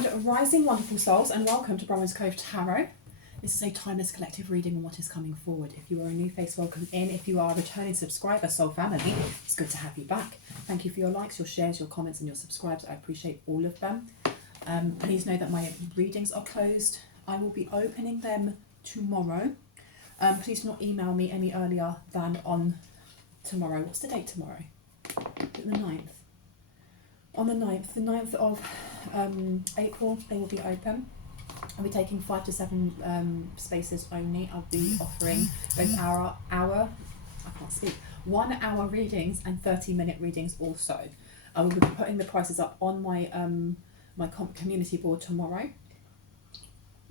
Grand Rising, wonderful souls, and welcome to Bronwen's Cove Tarot. This is a timeless collective reading on what is coming forward. If you are a new face, welcome in. If you are a returning subscriber, soul family, it's good to have you back. Thank you for your likes, your shares, your comments, and your subscribes. I appreciate all of them. Please know that my readings are closed. I will be opening them tomorrow. Please do not email me any earlier than on tomorrow. What's the date tomorrow? The 9th. On the 9th of April, they will be open. I'll be taking 5 to 7 spaces only. I'll be offering both 1 hour readings and 30-minute readings also. I will be putting the prices up on my my community board tomorrow.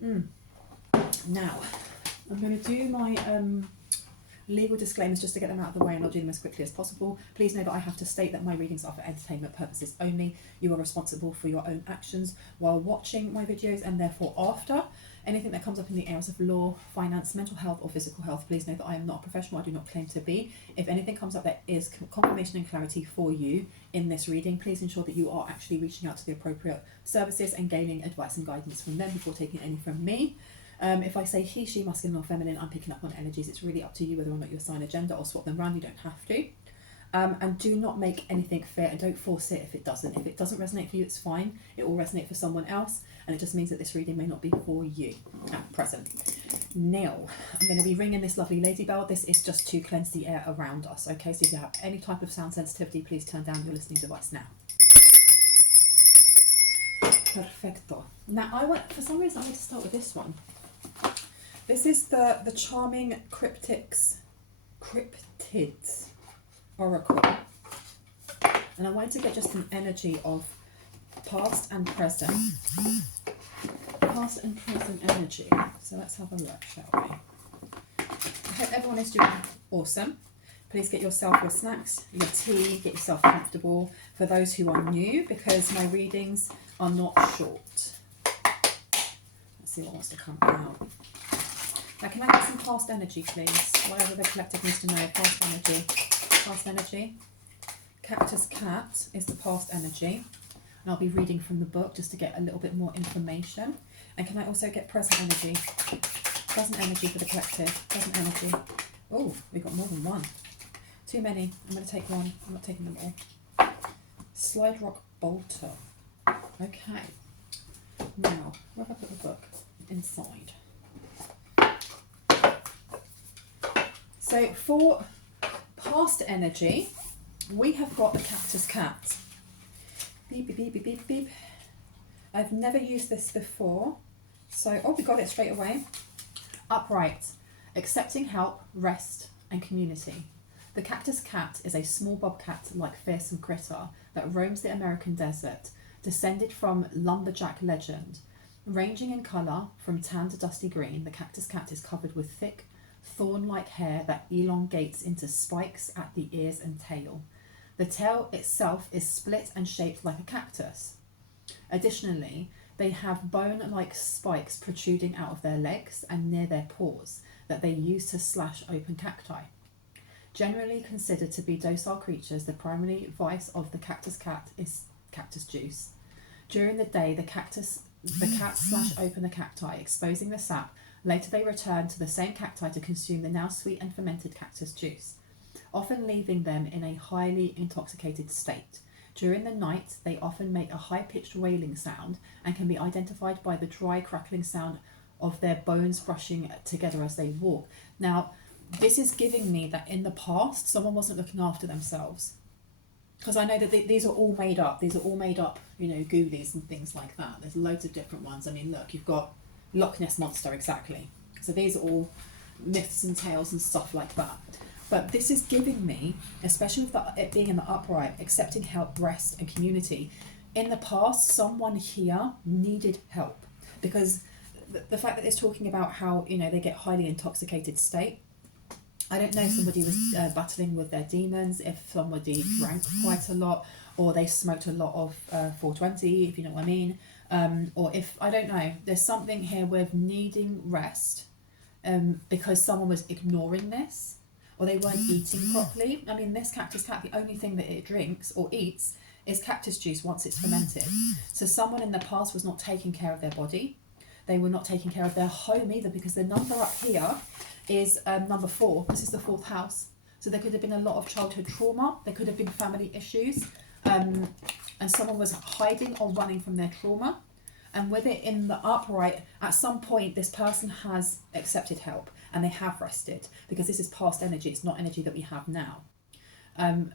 Now, I'm going to do my legal disclaimers just to get them out of the way, and I'll do them as quickly as possible. Please know that I have to state that my readings are for entertainment purposes only. You are responsible for your own actions while watching my videos, and therefore after. Anything that comes up in the areas of law, finance, mental health or physical health, please know that I am not a professional. I do not claim to be. If anything comes up that is confirmation and clarity for you in this reading, please ensure that you are actually reaching out to the appropriate services and gaining advice and guidance from them before taking any from me. If I say he, she, masculine or feminine, I'm picking up on energies. It's really up to you whether or not you assign a gender or swap them around. You don't have to. And do not make anything fit, and don't force it if it doesn't. If it doesn't resonate for you, it's fine. It will resonate for someone else, and it just means that this reading may not be for you at present. Now, I'm going to be ringing this lovely lady bell. This is just to cleanse the air around us. Okay, so if you have any type of sound sensitivity, please turn down your listening device now. Perfecto. Now, for some reason, I want to start with this one. This is the Charming Cryptids Oracle, and I wanted to get just an energy of past and present energy. So let's have a look, shall we? I hope everyone is doing awesome. Please get yourself your snacks, your tea, get yourself comfortable. For those who are new, because my readings are not short. Let's see what wants to come out. Now, can I get some past energy, please? Whatever the collective needs to know. Past energy. Past energy. Cactus Cat is the past energy. And I'll be reading from the book just to get a little bit more information. And can I also get present energy? Present energy for the collective. Present energy. Oh, we got more than one. Too many. I'm going to take one. I'm not taking them all. Slide Rock Bolter. Okay. Now, where have I put the book? Inside. So for past energy, we have got the Cactus Cat. Beep, beep, beep, beep, beep, beep. I've never used this before. So, oh, we got it straight away. Upright, accepting help, rest, and community. The Cactus Cat is a small bobcat-like fearsome critter that roams the American desert, descended from lumberjack legend. Ranging in colour from tan to dusty green, the Cactus Cat is covered with thick, thorn-like hair that elongates into spikes at the ears and tail. The tail itself is split and shaped like a cactus. Additionally, they have bone-like spikes protruding out of their legs and near their paws that they use to slash open cacti. Generally considered to be docile creatures, the primary vice of the Cactus Cat is cactus juice. During the day, the cat slash open the cacti, exposing the sap. Later they return to the same cacti to consume the now sweet and fermented cactus juice, often leaving them in a highly intoxicated state. During the night, they often make a high-pitched wailing sound and can be identified by the dry crackling sound of their bones brushing together as they walk. Now, this is giving me that in the past, someone wasn't looking after themselves. Because I know that these are all made up. These are all made up, ghoulies and things like that. There's loads of different ones. I mean, look, you've got Loch Ness Monster, exactly. So these are all myths and tales and stuff like that. But this is giving me, especially with it being in the upright, accepting help, rest and community. In the past, someone here needed help. Because the fact that it's talking about how, they get highly intoxicated state. I don't know if somebody was battling with their demons, if somebody drank quite a lot, or they smoked a lot of 420, if you know what I mean. Or if, I don't know, there's something here with needing rest because someone was ignoring this, or they weren't eating properly. I mean, this Cactus Cat, the only thing that it drinks or eats is cactus juice once it's fermented. So someone in the past was not taking care of their body. They were not taking care of their home either, because the number up here is number 4. This is the 4th house. So there could have been a lot of childhood trauma. There could have been family issues. And someone was hiding or running from their trauma. And with it in the upright, at some point, this person has accepted help and they have rested, because this is past energy. It's not energy that we have now.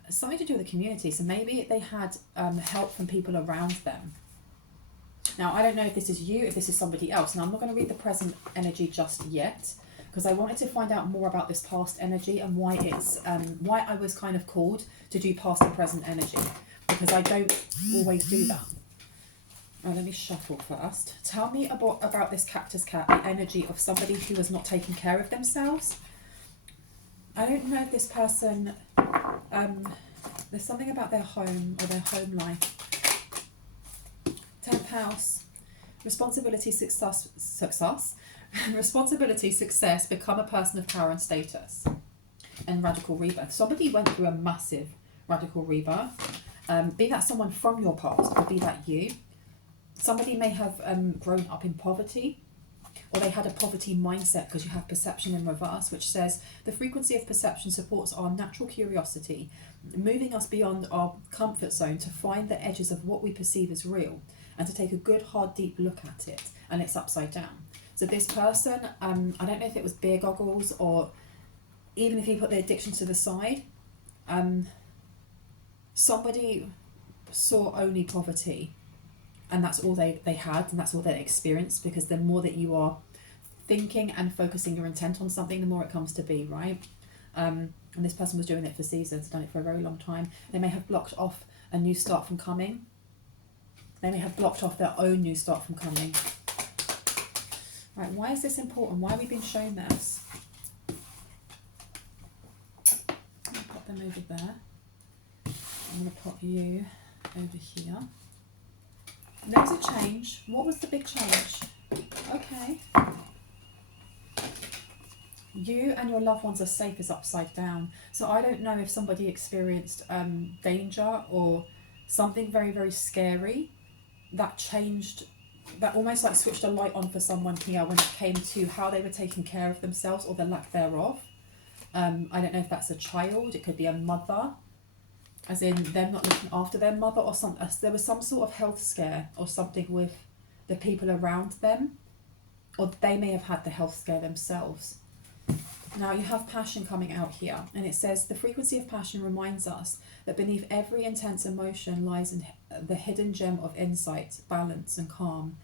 Something to do with the community. So maybe they had help from people around them. Now, I don't know if this is you, if this is somebody else. Now, I'm not going to read the present energy just yet, because I wanted to find out more about this past energy and why it's why I was kind of called to do past and present energy, because I don't always do that. Oh, let me shuffle first. Tell me about this cactus cat, the energy of somebody who was not taking care of themselves. I don't know if this person, there's something about their home or their home life. 10th house, responsibility, success, responsibility, success, become a person of power and status, and radical rebirth. Somebody went through a massive radical rebirth. Be that someone from your past or be that you. Somebody may have grown up in poverty, or they had a poverty mindset, because you have perception in reverse, which says the frequency of perception supports our natural curiosity, moving us beyond our comfort zone to find the edges of what we perceive as real, and to take a good, hard, deep look at it, and it's upside down. So this person, I don't know if it was beer goggles, or even if you put the addiction to the side, somebody saw only poverty, and that's all they had, and that's all they experienced, because the more that you are thinking and focusing your intent on something, the more it comes to be, right? And this person was doing it for seasons, done it for a very long time. They may have blocked off a new start from coming. They may have blocked off their own new start from coming. Right, why is this important? Why are we being shown this? I'm going to put them over there. I'm going to put you over here. There was a change. What was the big change? Okay. You and your loved ones are safe is upside down. So I don't know if somebody experienced danger or something very, very scary that changed, that almost like switched a light on for someone here when it came to how they were taking care of themselves or the lack thereof. I don't know if that's a child, it could be a mother, as in them not looking after their mother, or there was some sort of health scare or something with the people around them, or they may have had the health scare themselves. Now you have passion coming out here, and it says the frequency of passion reminds us that beneath every intense emotion lies the hidden gem of insight, balance and calm.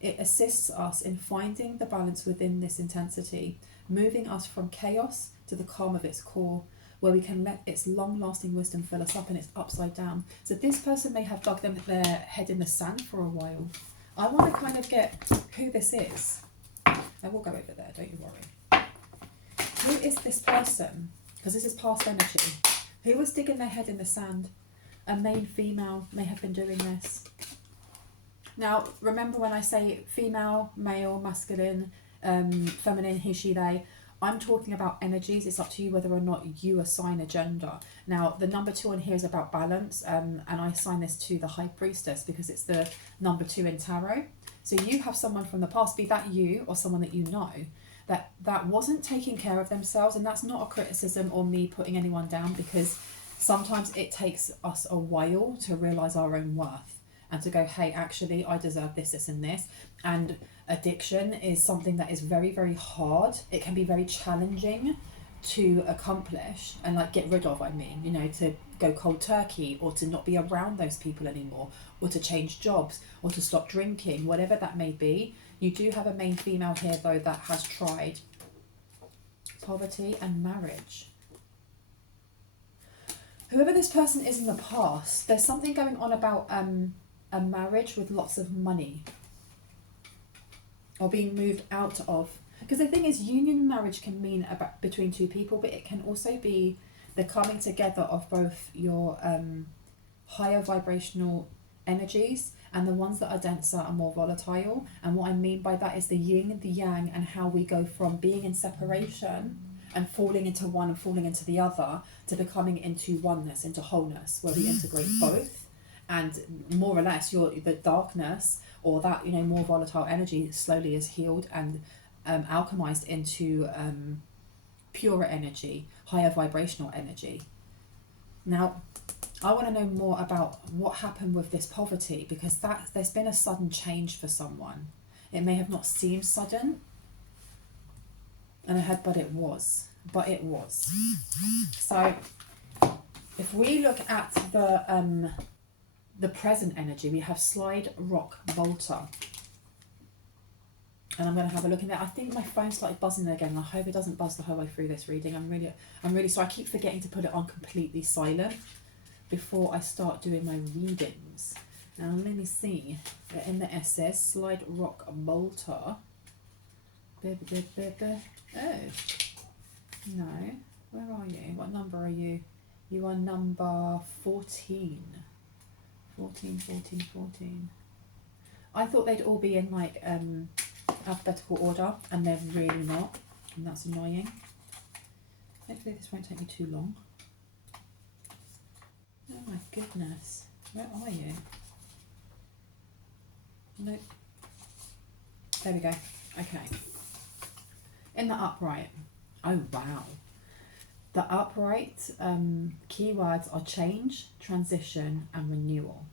It assists us in finding the balance within this intensity, moving us from chaos to the calm of its core, where we can let its long-lasting wisdom fill us up, and it's upside down. So this person may have dug their head in the sand for a while. I want to kind of get who this is. I will go over there, don't you worry. Who is this person? Because this is past energy. Who was digging their head in the sand? A male, female may have been doing this. Now, remember when I say female, male, masculine, feminine, he, she, they, I'm talking about energies. It's up to you whether or not you assign a gender. Now, the number 2 on here is about balance, and I assign this to the High Priestess because it's the number 2 in tarot. So you have someone from the past, be that you or someone that you know, that wasn't taking care of themselves, and that's not a criticism or me putting anyone down, because sometimes it takes us a while to realise our own worth and to go, hey, actually I deserve this, this and this. And addiction is something that is very, very hard. It can be very challenging to accomplish and like get rid of, I mean, you know, to go cold turkey, or to not be around those people anymore, or to change jobs, or to stop drinking, whatever that may be. You do have a main female here though that has tried poverty and marriage. Whoever this person is in the past, there's something going on about a marriage with lots of money, or being moved out of. Because the thing is, union marriage can mean about between 2 people, but it can also be the coming together of both your higher vibrational energies and the ones that are denser and more volatile. And what I mean by that is the yin and the yang, and how we go from being in separation and falling into one and falling into the other to becoming into oneness, into wholeness, where we integrate both. and more or less the darkness, or that, you know, more volatile energy slowly is healed and alchemized into purer energy, higher vibrational energy. Now, I want to know more about what happened with this poverty, because there's been a sudden change for someone. It may have not seemed sudden, and I heard, but it was. So if we look at the present energy, we have Slide Rock Bolter. And I'm going to have a look in there. I think my phone's slightly buzzing again. I hope it doesn't buzz the whole way through this reading. I'm really sorry. I keep forgetting to put it on completely silent before I start doing my readings. Now let me see. In the SS, Slide Rock Bolter. Oh, no. Where are you? What number are you? You are number 14. 14. I thought they'd all be in like alphabetical order, and they're really not, and that's annoying. Hopefully this won't take me too long. Oh my goodness, where are you? Nope. There we go. Okay. In the upright. Oh wow. The upright keywords are change, transition, and renewal.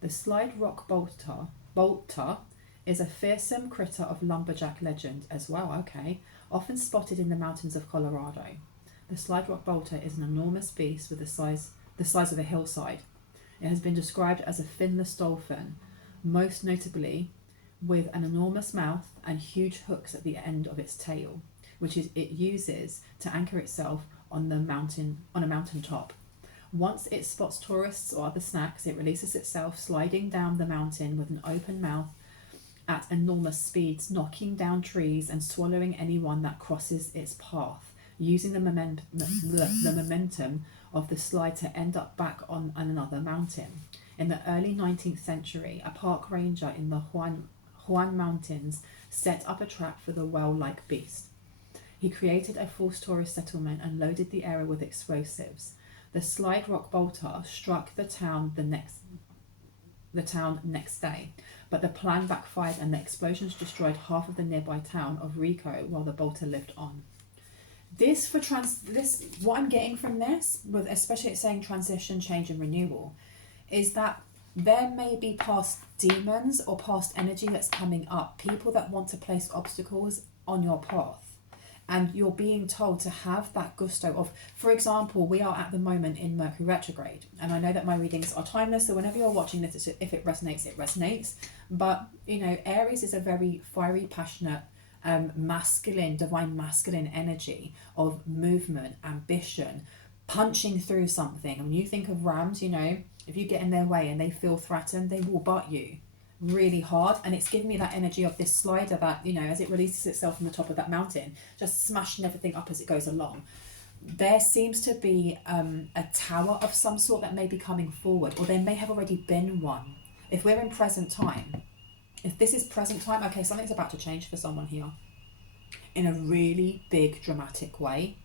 The Slide Rock Bolter is a fearsome critter of lumberjack legend as well, okay, often spotted in the mountains of Colorado. The Slide Rock Bolter is an enormous beast with the size of a hillside. It has been described as a finless dolphin, most notably with an enormous mouth and huge hooks at the end of its tail, which it uses to anchor itself on a mountain top. Once it spots tourists or other snacks, it releases itself, sliding down the mountain with an open mouth at enormous speeds, knocking down trees and swallowing anyone that crosses its path, using the momentum of the slide to end up back on another mountain. In the early 19th century, a park ranger in the Huan Mountains set up a trap for the whale-like beast. He created a false tourist settlement and loaded the area with explosives. The Slide Rock Bolter struck the town next day, but the plan backfired and the explosions destroyed half of the nearby town of Rico while the bolter lived on. What I'm getting from this, with especially it saying transition, change, and renewal, is that there may be past demons or past energy that's coming up, people that want to place obstacles on your path. And you're being told to have that gusto of, for example, we are at the moment in Mercury retrograde. And I know that my readings are timeless, so whenever you're watching this, if it resonates, it resonates. But, you know, Aries is a very fiery, passionate, masculine, divine masculine energy of movement, ambition, punching through something. And when you think of rams, you know, if you get in their way and they feel threatened, they will butt you really hard. And it's giving me that energy of this slider that, you know, as it releases itself from the top of that mountain, just smashing everything up as it goes along. There seems to be a tower of some sort that may be coming forward, or there may have already been one. If we're in present time, if this is present time, okay, something's about to change for someone here in a really big dramatic way.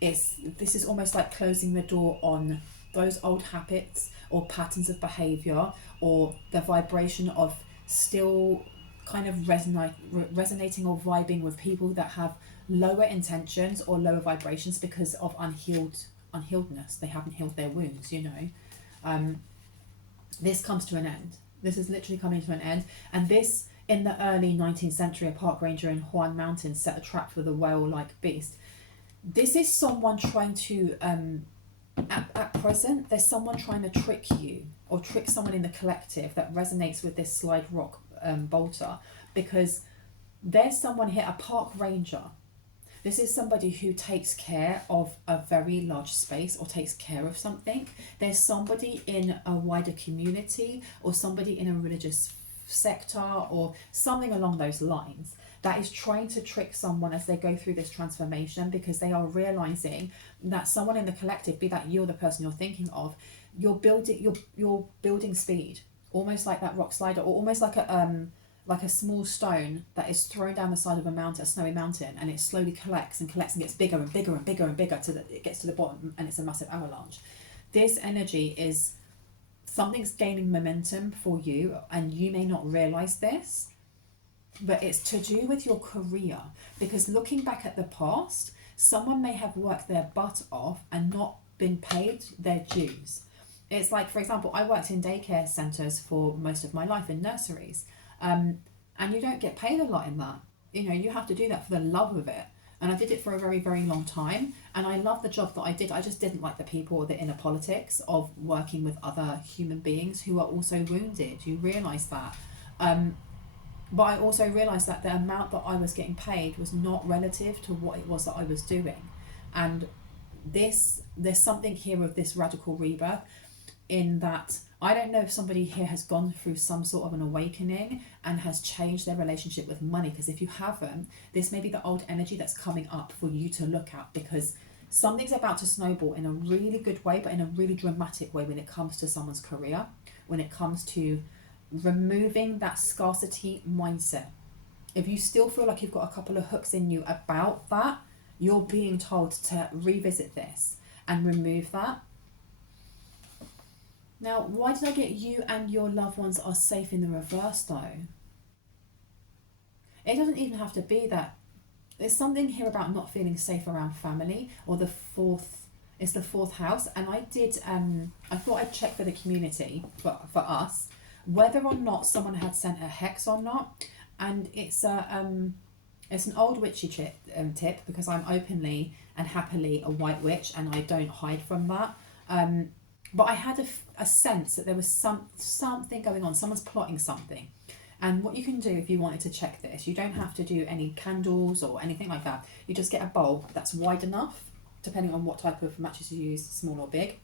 This is almost like closing the door on those old habits or patterns of behavior, or the vibration of still kind of resonating or vibing with people that have lower intentions or lower vibrations because of unhealedness. They haven't healed their wounds, you know. This comes to an end. This is literally coming to an end. And this, in the early 19th century, a park ranger in Huan Mountains set a trap for the whale-like beast. This is someone trying to, at present, there's someone trying to trick you, or trick someone in the collective that resonates with this Slide Rock Bolter, because there's someone here, a park ranger. This is somebody who takes care of a very large space or takes care of something. There's somebody in a wider community or somebody in a religious sector or something along those lines that is trying to trick someone as they go through this transformation, because they are realizing that someone in the collective, be that you or the person you're thinking of, you're building speed, almost like that rock slider, or almost like a small stone that is thrown down the side of a mountain, a snowy mountain, and it slowly collects and gets bigger and bigger and bigger and bigger it gets to the bottom, and it's a massive avalanche. This energy is something's gaining momentum for you, and you may not realize this, but it's to do with your career. Because looking back at the past, someone may have worked their butt off and not been paid their dues. It's like, for example, I worked in daycare centres for most of my life, in nurseries, and you don't get paid a lot in that. You know, you have to do that for the love of it. And I did it for a very, very long time. And I love the job that I did. I just didn't like the people or the inner politics of working with other human beings who are also wounded. You realise that. But I also realised that the amount that I was getting paid was not relative to what it was that I was doing. And there's something here of this radical rebirth, in that I don't know if somebody here has gone through some sort of an awakening and has changed their relationship with money, because if you haven't, this may be the old energy that's coming up for you to look at, because something's about to snowball in a really good way, but in a really dramatic way when it comes to someone's career, when it comes to removing that scarcity mindset. If you still feel like you've got a couple of hooks in you about that, you're being told to revisit this and remove that. Now, why did I get you and your loved ones are safe in the reverse though? It doesn't even have to be that. There's something here about not feeling safe around family, or it's the fourth house. And I did, I thought I'd check for the community, for us, whether or not someone had sent a hex or not. And it's an old witchy tip, because I'm openly and happily a white witch and I don't hide from that. But I had a sense that there was something going on. Someone's plotting something. And what you can do if you wanted to check this, you don't have to do any candles or anything like that. You just get a bowl that's wide enough, depending on what type of matches you use, small or big.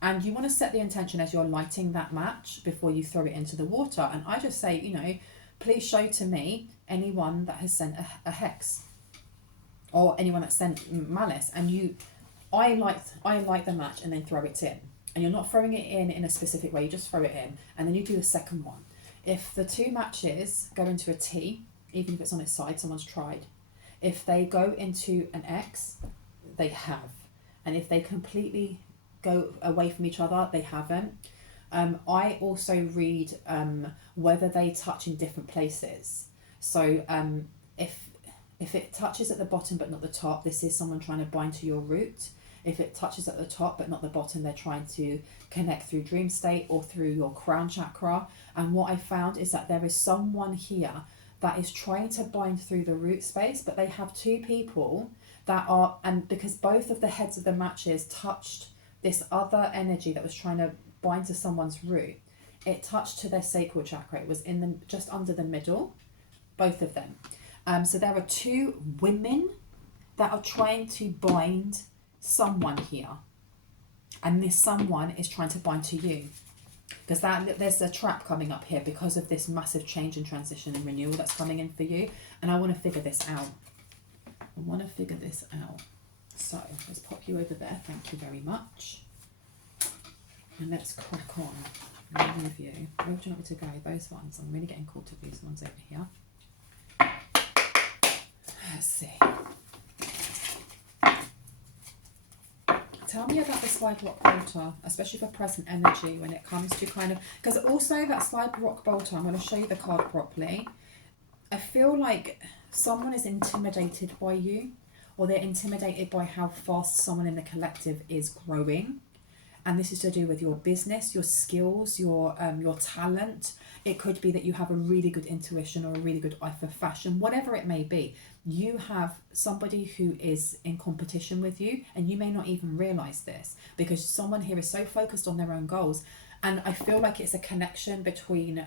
And you want to set the intention as you're lighting that match before you throw it into the water. And I just say, you know, please show to me anyone that has sent a hex, or anyone that sent malice. And I light the match and then throw it in. And you're not throwing it in a specific way, you just throw it in, and then you do a second one. If the two matches go into a T, even if it's on its side, someone's tried. If they go into an X, they have. And if they completely go away from each other, they haven't. I also read whether they touch in different places. So if it touches at the bottom but not the top, this is someone trying to bind to your root. If it touches at the top but not the bottom, they're trying to connect through dream state or through your crown chakra. And what I found is that there is someone here that is trying to bind through the root space, but they have two people that are, and because both of the heads of the matches touched this other energy that was trying to bind to someone's root, it touched to their sacral chakra. It was just under the middle, both of them. So there are two women that are trying to bind someone here, and this someone is trying to bind to you, because there's a trap coming up here because of this massive change and transition and renewal that's coming in for you. And I want to figure this out. So let's pop you over there, thank you very much, and let's crack on. Remove you. Where would you like me to go? Those ones. I'm really getting caught to these ones over here. Let's see. Tell me about the slide rock bolter, especially for present energy when it comes to kind of, because also that slide rock bolter, I'm going to show you the card properly. I feel like someone is intimidated by you, or they're intimidated by how fast someone in the collective is growing. And this is to do with your business, your skills, your talent. It could be that you have a really good intuition or a really good eye for fashion, whatever it may be. You have somebody who is in competition with you, and you may not even realize this, because someone here is so focused on their own goals. And I feel like it's a connection between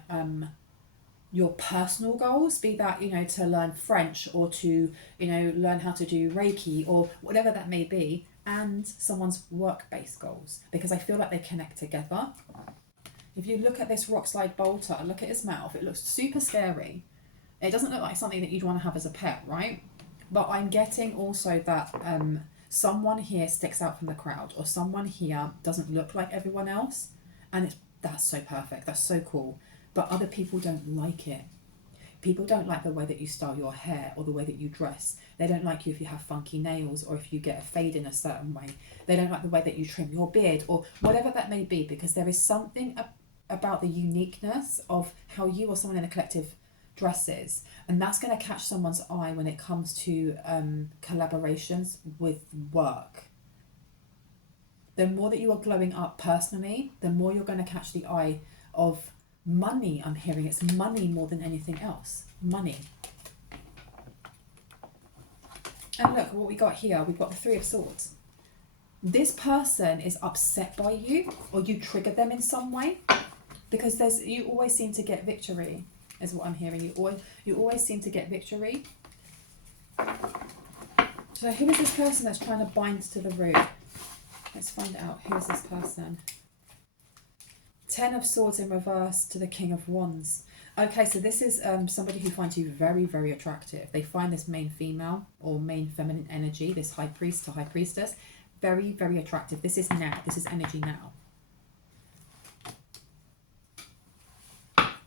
your personal goals, be that, you know, to learn French or to, you know, learn how to do Reiki or whatever that may be, and someone's work-based goals, because I feel like they connect together. If you look at this rock slide bolter, look at his mouth, it looks super scary. It doesn't look like something that you'd want to have as a pet, right? But I'm getting also that someone here sticks out from the crowd, or someone here doesn't look like everyone else, and that's so perfect, that's so cool. But other people don't like it. People don't like the way that you style your hair or the way that you dress. They don't like you if you have funky nails or if you get a fade in a certain way. They don't like the way that you trim your beard or whatever that may be, because there is something about the uniqueness of how you or someone in a collective dresses, and that's going to catch someone's eye when it comes to collaborations with work. The more that you are glowing up personally, the more you're going to catch the eye of money. I'm hearing it's money more than anything else. Money. And look what we got here. We've got the Three of Swords. This person is upset by you, or you triggered them in some way, because you always seem to get victory, is what I'm hearing. You always seem to get victory. So who is this person that's trying to bind to the root? Let's find out. Who is this person? Ten of Swords in reverse to the King of Wands. Okay, so this is somebody who finds you very, very attractive. They find this main female or main feminine energy, this high priest to high priestess, very, very attractive. This is now. This is energy now.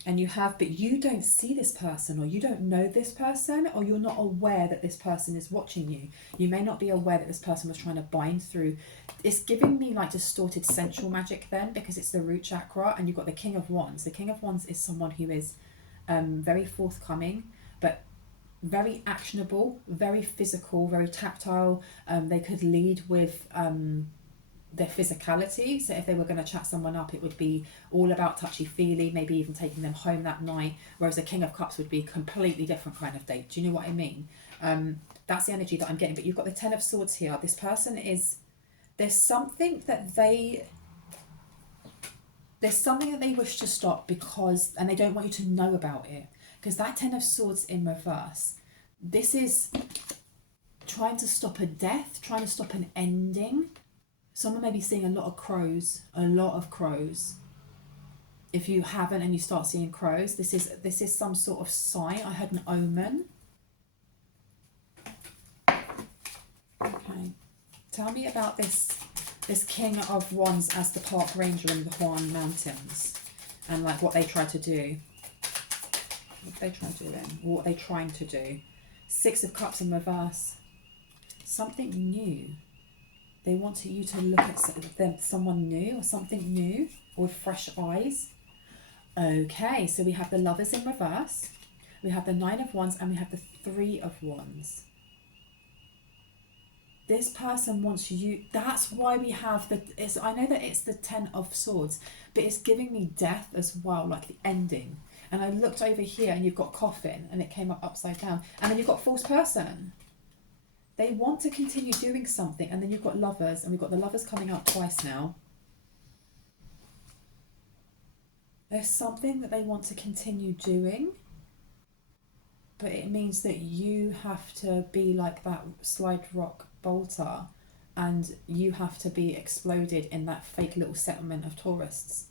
And but you don't see this person, or you don't know this person, or you're not aware that this person is watching you. You may not be aware that this person was trying to bind through. It's giving me like distorted sensual magic then, because it's the root chakra, and you've got the King of Wands. The King of Wands is someone who is very forthcoming, but very actionable, very physical, very tactile. They could lead with their physicality. So if they were going to chat someone up, it would be all about touchy-feely, maybe even taking them home that night, whereas a King of Cups would be a completely different kind of date. Do you know what I mean? That's the energy that I'm getting. But you've got the Ten of Swords here. This person there's something that they wish to stop, and they don't want you to know about it, because that Ten of Swords in reverse, this is trying to stop a death, trying to stop an ending. Someone may be seeing a lot of crows. If you haven't and you start seeing crows, this is some sort of sign. I had an omen. Okay. Tell me about this King of Wands as the park ranger in the Huan Mountains, and like what they try to do. What they try to do then? What are they trying to do? Six of Cups in reverse. Something new. They want you to look at someone new, or something new, or with fresh eyes. Okay, so we have the Lovers in reverse, we have the Nine of Wands, and we have the Three of Wands. This person wants you. That's why we have I know that it's the Ten of Swords, but it's giving me death as well, like the ending. And I looked over here, and you've got coffin, and it came up upside down, and then you've got false person. They want to continue doing something, and then you've got Lovers, and we've got the Lovers coming out twice now. There's something that they want to continue doing, but it means that you have to be like that slide rock bolter, and you have to be exploded in that fake little settlement of tourists.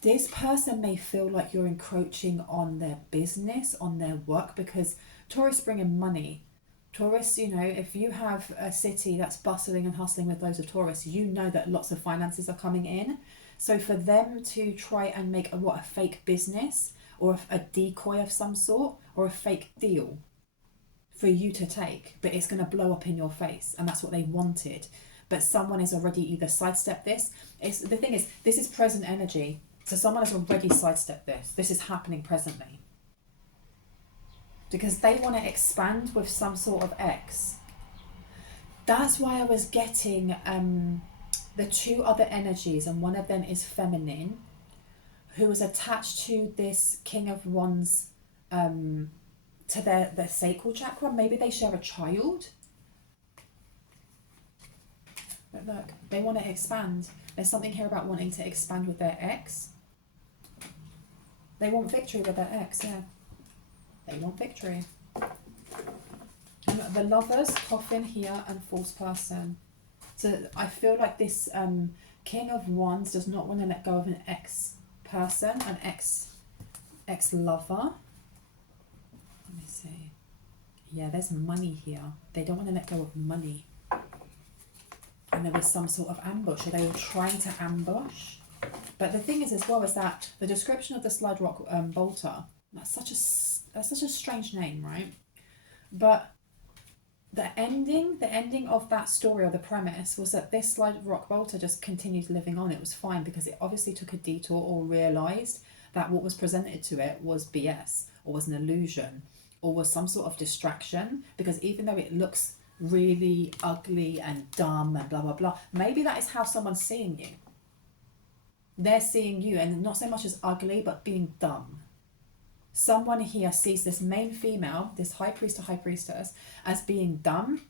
This person may feel like you're encroaching on their business, on their work, because tourists bring in money. Tourists, if you have a city that's bustling and hustling with loads of tourists, you know that lots of finances are coming in. So for them to try and make a fake business, or a decoy of some sort, or a fake deal for you to take, but it's going to blow up in your face, and that's what they wanted. But someone has already either sidestepped this. The thing is, this is present energy. So someone has already sidestepped this. This is happening presently. Because they want to expand with some sort of X. That's why I was getting the two other energies, and one of them is feminine, who was attached to this King of Wands, to their sacral chakra. Maybe they share a child. But look, they want to expand. There's something here about wanting to expand with their ex. They want victory with their ex, yeah. They want victory. And the Lovers, coffin here, and false person. So I feel like this King of Wands does not want to let go of an ex-person, an ex-lover. Let me see. Yeah, there's money here. They don't want to let go of money. And there was some sort of ambush, or they were trying to ambush. But the thing is as well is that the description of the slide rock bolter That's such a strange name, right? But the ending of that story, or the premise, was that this slide rock bolter just continued living on. It was fine because it obviously took a detour, or realized that what was presented to it was BS, or was an illusion, or was some sort of distraction. Because even though it looks really ugly and dumb and blah blah blah, maybe that is how someone's seeing you. They're seeing you, and not so much as ugly, but being dumb. Someone here sees this main female, this high priest or high priestess, as being dumb.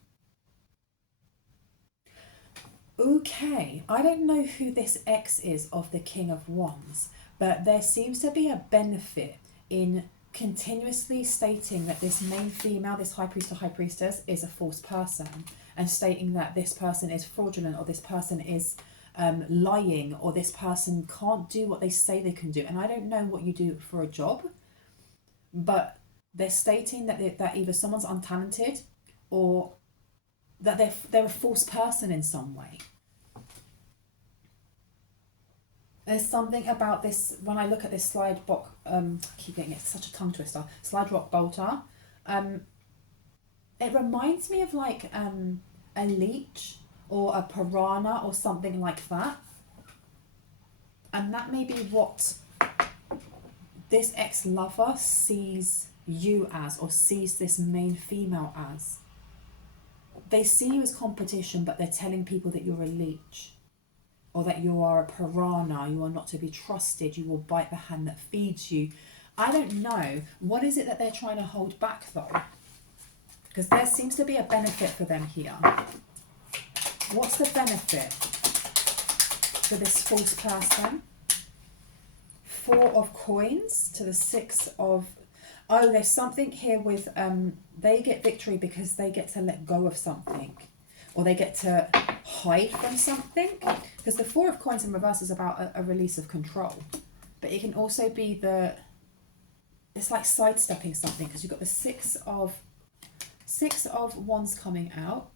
Okay, I don't know who this ex is of the King of Wands, but there seems to be a benefit in continuously stating that this main female, this high priest or high priestess, is a false person, and stating that this person is fraudulent, or this person is lying, or this person can't do what they say they can do. And I don't know what you do for a job, but they're stating that either someone's untalented, or that they're a false person in some way. There's something about this, when I look at this slide box, I keep getting it, such a tongue twister, slide rock bolter, it reminds me of like a leech or a piranha or something like that. And that may be what this ex-lover sees you as, or sees this main female as. They see you as competition, but they're telling people that you're a leech, or that you are a piranha, you are not to be trusted, you will bite the hand that feeds you. I don't know. What is it that they're trying to hold back though? Because there seems to be a benefit for them here. What's the benefit for this false person? 4 of coins to the 6 of... Oh, there's something here with they get victory because they get to let go of something, or they get to hide from something. Because the 4 of coins in reverse is about a release of control, but it can also be it's like sidestepping something, because you've got the 6 of wands coming out.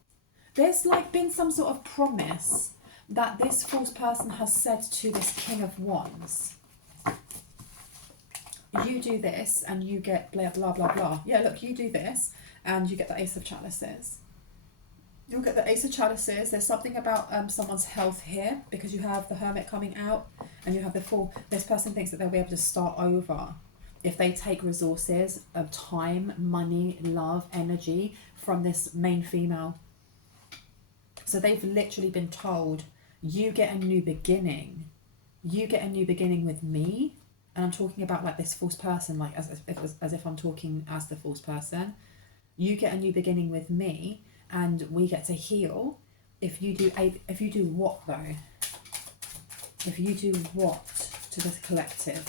There's like been some sort of promise that this false person has said to this King of Wands. You do this and you get blah blah blah blah. Yeah, look, you do this and you get the Ace of Chalices. You'll get the Ace of Chalices. There's something about someone's health here, because you have the Hermit coming out and you have the Fool. This person thinks that they'll be able to start over if they take resources of time, money, love, energy from this main female. So they've literally been told, you get a new beginning. You get a new beginning with me. And I'm talking about like this false person, like as if I'm talking as the false person. You get a new beginning with me, and we get to heal. If you do what though? If you do what to the collective?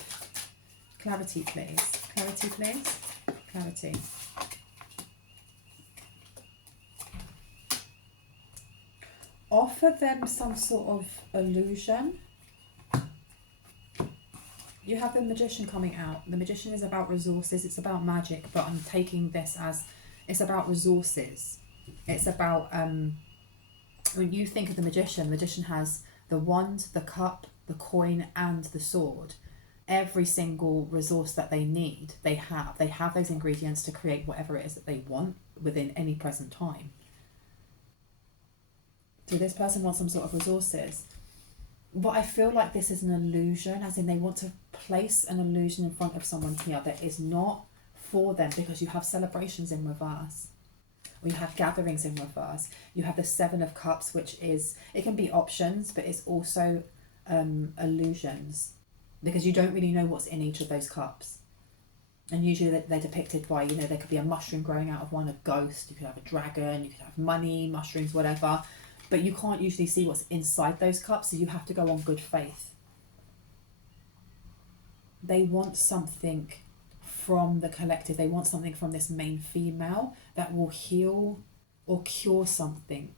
Clarity, please. Clarity, please. Clarity. Offer them some sort of illusion. You have the Magician coming out. The Magician is about resources. It's about magic, but I'm taking this as it's about resources. It's about when you think of the Magician has the wand, the cup, the coin, and the sword. Every single resource that they need, they have. They have those ingredients to create whatever it is that they want within any present time. So this person wants some sort of resources. But I feel like this is an illusion, as in they want to place an illusion in front of someone here that is not for them, because you have celebrations in reverse, or you have gatherings in reverse. You have the 7 of Cups, which is, it can be options, but it's also illusions, because you don't really know what's in each of those cups. And usually they're depicted by, you know, there could be a mushroom growing out of one, a ghost, you could have a dragon, you could have money, mushrooms, whatever. But you can't usually see what's inside those cups, so you have to go on good faith. They want something from the collective. They want something from this main female that will heal or cure something.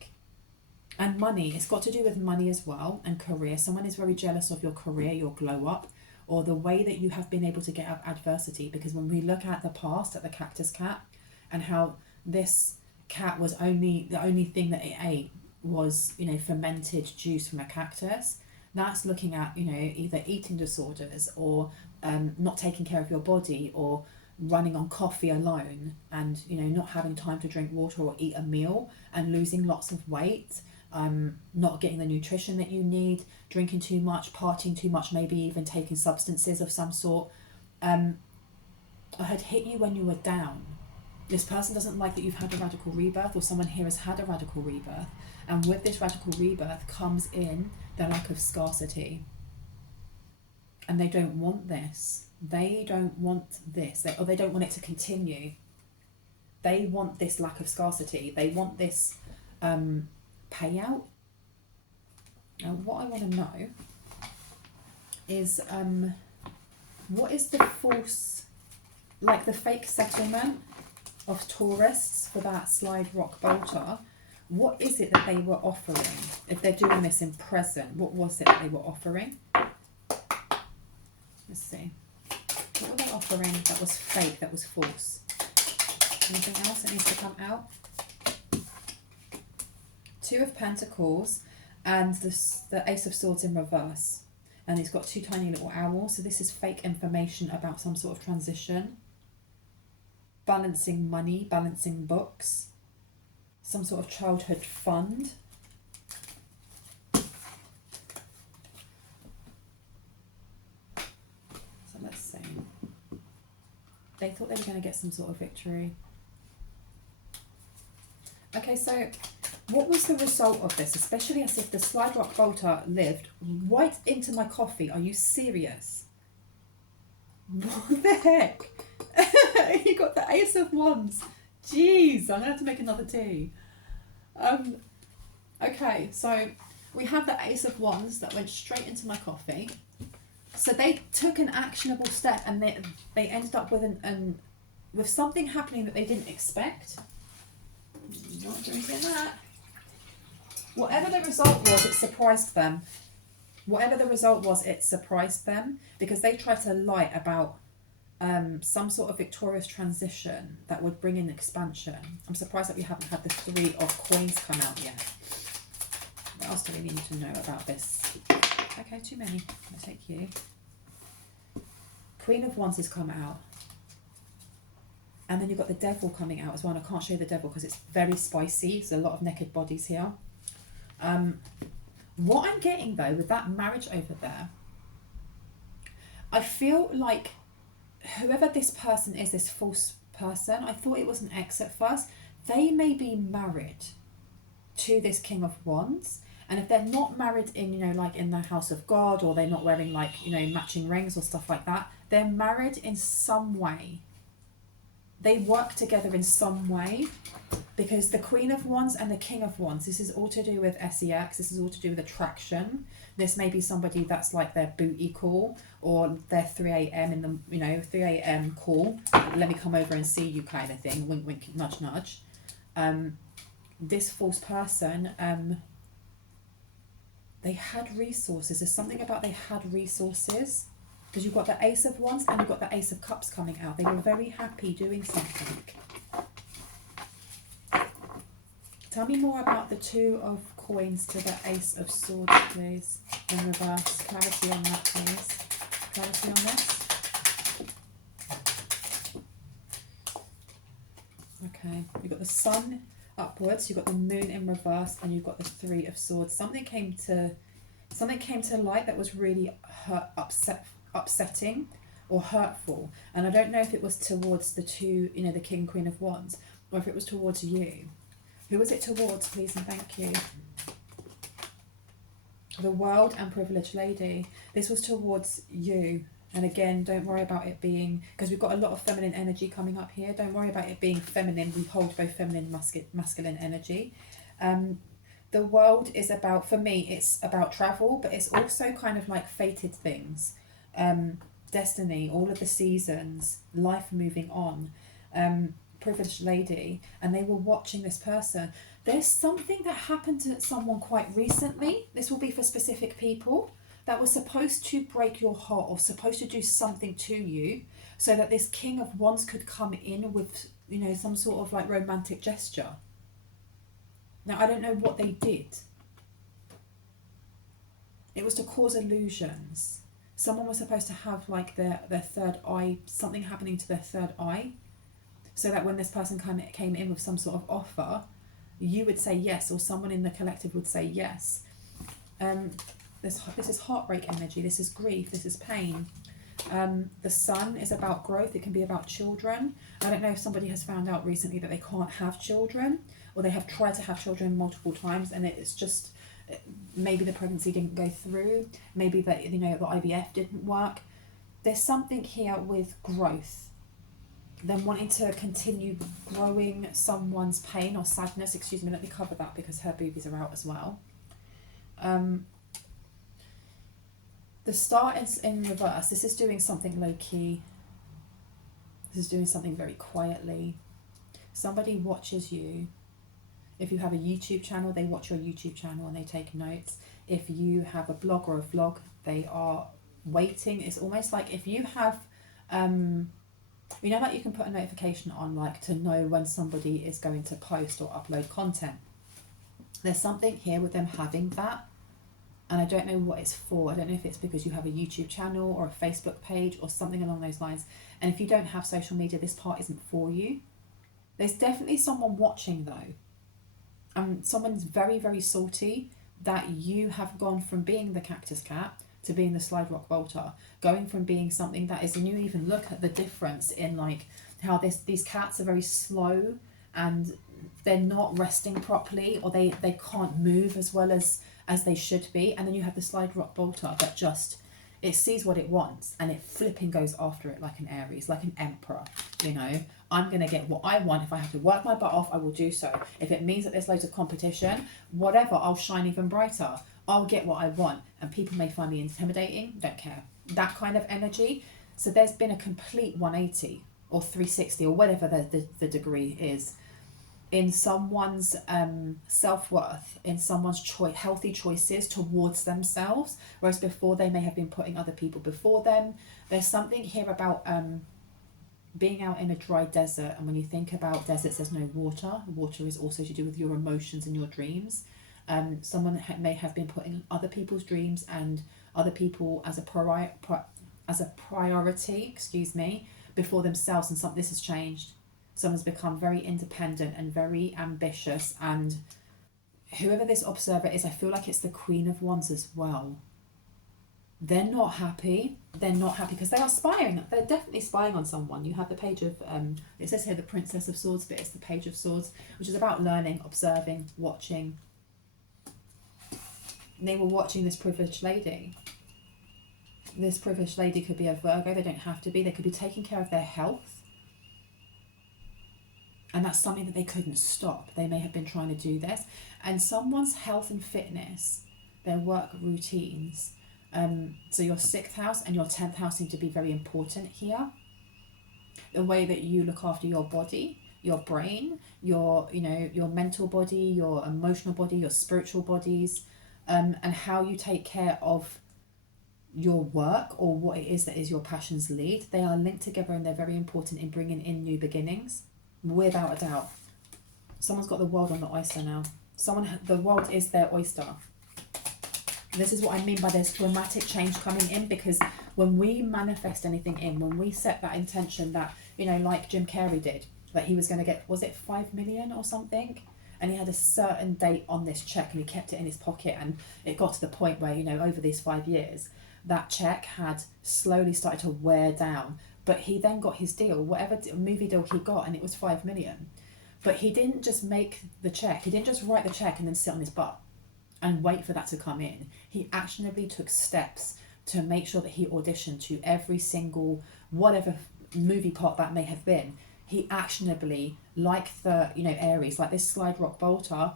And money, it's got to do with money as well, and career. Someone is very jealous of your career, your glow up, or the way that you have been able to get out of adversity. Because when we look at the past, at the Cactus Cat, and how this cat was the only thing that it ate was, you know, fermented juice from a cactus, that's looking at, you know, either eating disorders or not taking care of your body, or running on coffee alone, and not having time to drink water or eat a meal, and losing lots of weight, not getting the nutrition that you need, drinking too much, partying too much, maybe even taking substances of some sort, had hit you when you were down. This person doesn't like that you've had a radical rebirth, or someone here has had a radical rebirth, and with this radical rebirth comes in the lack of scarcity. And they don't want this. They don't want this. Or they don't want it to continue. They want this lack of scarcity. They want this payout. Now, what I want to know is what is the false, like the fake settlement of tourists for that slide rock bolter? What is it that they were offering? If they're doing this in present, what was it that they were offering? Let's see. What were they offering that was fake, that was false? Anything else that needs to come out? Two of Pentacles and the Ace of Swords in reverse. And it's got two tiny little owls. So this is fake information about some sort of transition. Balancing money, balancing books. Some sort of childhood fund. So let's see. They thought they were going to get some sort of victory. Okay, so what was the result of this? Especially as if the slide rock bolter lived right into my coffee. Are you serious? What the heck? You got the Ace of Wands. Jeez, I'm going to have to make another tea. Okay, so we have the Ace of Wands that went straight into my coffee. So they took an actionable step, and they ended up with with something happening that they didn't expect. Not drinking that. Whatever the result was, it surprised them. Whatever the result was, it surprised them, because they tried to lie about some sort of victorious transition that would bring in expansion. I'm surprised that we haven't had the Three of Coins come out yet. What else do we need to know about this? Okay, too many. I'll take you. Queen of Wands has come out. And then you've got the Devil coming out as well. And I can't show you the Devil because it's very spicy. There's a lot of naked bodies here. What I'm getting though with that marriage over there, I feel like whoever this person is, this false person, I thought it was an ex at first. They may be married to this King of Wands. And if they're not married in, like in the house of God, or they're not wearing like, matching rings or stuff like that, they're married in some way. They work together in some way, because the Queen of Wands and the King of Wands, this is all to do with sex, this is all to do with attraction. This may be somebody that's like their booty call, or their 3 a.m. in the, 3 a.m. call, let me come over and see you kind of thing, wink, wink, nudge, nudge. This false person, they had resources. There's something about they had resources, because you've got the Ace of Wands and you've got the Ace of Cups coming out. They were very happy doing something. Tell me more about the Two of Coins to the Ace of Swords, please, in reverse. Clarity on that, please. Clarity on this. Okay, you've got the Sun upwards, you've got the Moon in reverse, and you've got the Three of Swords. Something came to light that was really upsetting or hurtful, and I don't know if it was towards the two, the King, Queen of Wands, or if it was towards you. Who was it towards, please, and thank you? The World and Privileged Lady. This was towards you. And again, don't worry about it being, because we've got a lot of feminine energy coming up here. Don't worry about it being feminine. We hold both feminine and masculine energy. The World is about, for me, it's about travel, but it's also kind of like fated things. Destiny, all of the seasons, life moving on. Privileged Lady, and they were watching this person. There's something that happened to someone quite recently. This will be for specific people, that was supposed to break your heart, or supposed to do something to you, so that this King of Wands could come in with, some sort of like romantic gesture. Now, I don't know what they did. It was to cause illusions. someone was supposed to have like their third eye, something happening to their third eye, so that when this person came in with some sort of offer, you would say yes, or someone in the collective would say yes. This is heartbreak energy, this is grief, this is pain. The sun is about growth, it can be about children. I don't know if somebody has found out recently that they can't have children, or they have tried to have children multiple times and it's just, maybe the pregnancy didn't go through, maybe that, you know, the IVF didn't work. There's something here with growth, then wanting to continue growing someone's pain or sadness. Excuse me, let me cover that because her boobies are out as well. The star is in reverse. This is doing something low-key. This is doing something very quietly. Somebody watches you. If you have a YouTube channel, they watch your YouTube channel and they take notes. If you have a blog or a vlog, they are waiting. It's almost like if you have, you know, like you can put a notification on, like to know when somebody is going to post or upload content. There's something here with them having that. And I don't know what it's for. I don't know if it's because you have a YouTube channel or a Facebook page or something along those lines. And if you don't have social media, this part isn't for you. There's definitely someone watching though. Someone's very, very salty that you have gone from being the Cactus Cat to being the Slide Rock Bolter. Going from being something that is, and you even look at the difference in like how these cats are very slow and they're not resting properly, or they can't move as well as they should be. And then you have the Slide Rock Bolter that just, it sees what it wants and it flipping goes after it like an Aries, like an emperor, you know. I'm going to get what I want. If I have to work my butt off, I will do so. If it means that there's loads of competition, whatever, I'll shine even brighter. I'll get what I want. And people may find me intimidating, don't care. That kind of energy. So there's been a complete 180 or 360 or whatever the degree is in someone's self-worth, in someone's healthy choices towards themselves, whereas before they may have been putting other people before them. There's something here about being out in a dry desert, and when you think about deserts, there's no water. Water is also to do with your emotions and your dreams. Someone may have been putting other people's dreams and other people as a priority, excuse me, before themselves, and this has changed. Someone's become very independent and very ambitious, and whoever this observer is, I feel like it's the Queen of Wands as well. They're not happy. They're not happy because they are spying. They're definitely spying on someone. You have the page of, it says here the Princess of Swords, but it's the Page of Swords, which is about learning, observing, watching. And they were watching this privileged lady. This privileged lady could be a Virgo. They don't have to be. They could be taking care of their health. And that's something that they couldn't stop. They may have been trying to do this. And someone's health and fitness, their work routines. So your 6th house and your 10th house seem to be very important here. The way that you look after your body, your brain, your mental body, your emotional body, your spiritual bodies, and how you take care of your work or what it is that is your passion's lead. They are linked together and they're very important in bringing in new beginnings, without a doubt. Someone's got the world on the oyster now. The world is their oyster. This is what I mean by there's dramatic change coming in, because when we manifest anything in, when we set that intention that, you know, like Jim Carrey did, that he was going to get, was it 5 million or something? And he had a certain date on this check and he kept it in his pocket, and it got to the point where, you know, over these 5 years, that check had slowly started to wear down. But he then got his deal, whatever movie deal he got, and it was 5 million. But he didn't just make the check. He didn't just write the check and then sit on his butt and wait for that to come in. He actionably took steps to make sure that he auditioned to every single, whatever movie part that may have been. He actionably, like the, you know, Aries, like this Slide Rock Bolter,